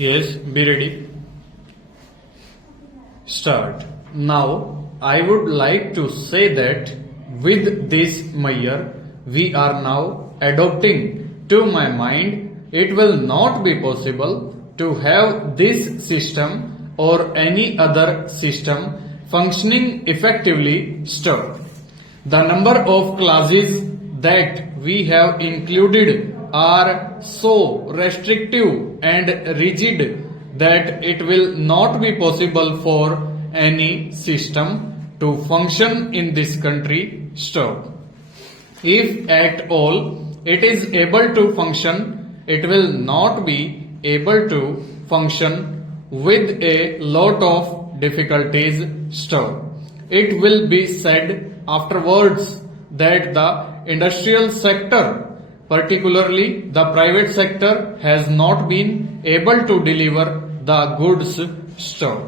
Yes, be ready. Start. Now, I would like to say that with this Mayor, we are now adopting. To my mind, it will not be possible to have this system or any other system functioning effectively stop. The number of clauses that we have included are so restrictive and rigid that it will not be possible for any system to function in this country stop. If at all it is able to function, it will not be able to function with a lot of difficulties stop. It will be said afterwards that the industrial sector, particularly the private sector, has not been able to deliver the goods stop.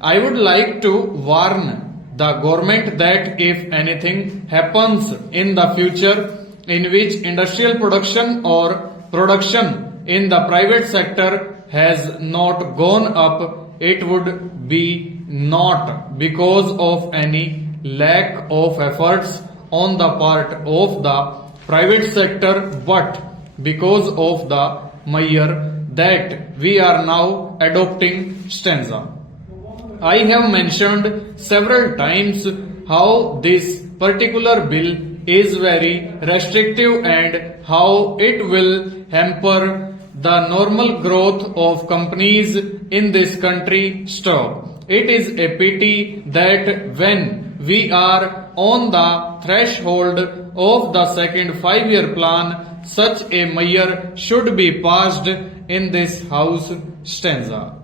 I would like to warn the government that if anything happens in the future in which industrial production or production in the private sector has not gone up, it would be not because of any lack of efforts on the part of the private sector, but because of the Mayor that we are now adopting stanza. I have mentioned several times how this particular bill is very restrictive and how it will hamper the normal growth of companies in this country stop. It is a pity that when we are on the threshold of the second 5-year plan, such a measure should be passed in this house stanza.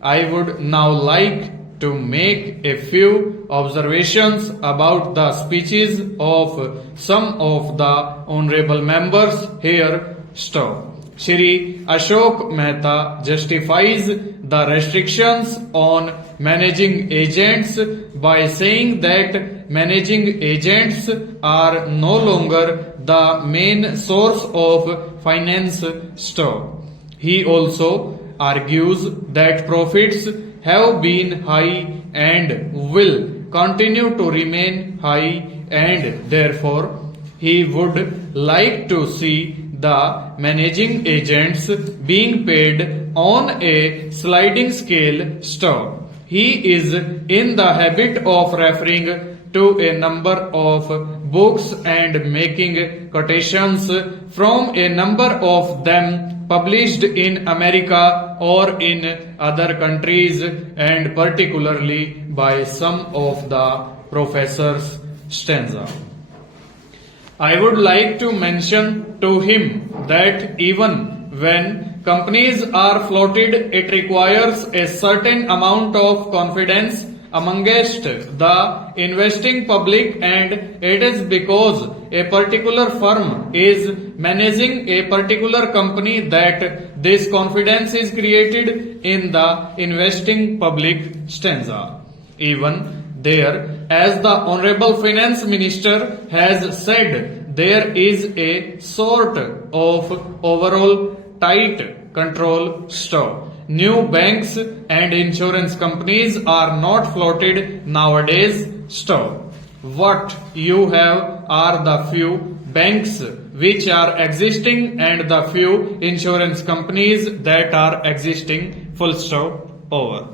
I would now like to make a few observations about the speeches of some of the honorable members here stop. Shri Ashok Mehta justifies the restrictions on managing agents by saying that managing agents are no longer the main source of finance stop. He also argues that profits have been high and will continue to remain high, and therefore he would like to see the managing agents being paid on a sliding scale stop. He is in the habit of referring to a number of books and making quotations from a number of them published in America or in other countries, and particularly by some of the professors stanza. I would like to mention to him that even when companies are floated, it requires a certain amount of confidence amongst the investing public, and it is because a particular firm is managing a particular company that this confidence is created in the investing public stanza. Even there, as the Honorable Finance Minister has said, there is a sort of overall tight control stop. New banks and insurance companies are not floated nowadays stop. What you have are the few banks which are existing and the few insurance companies that are existing full stop over.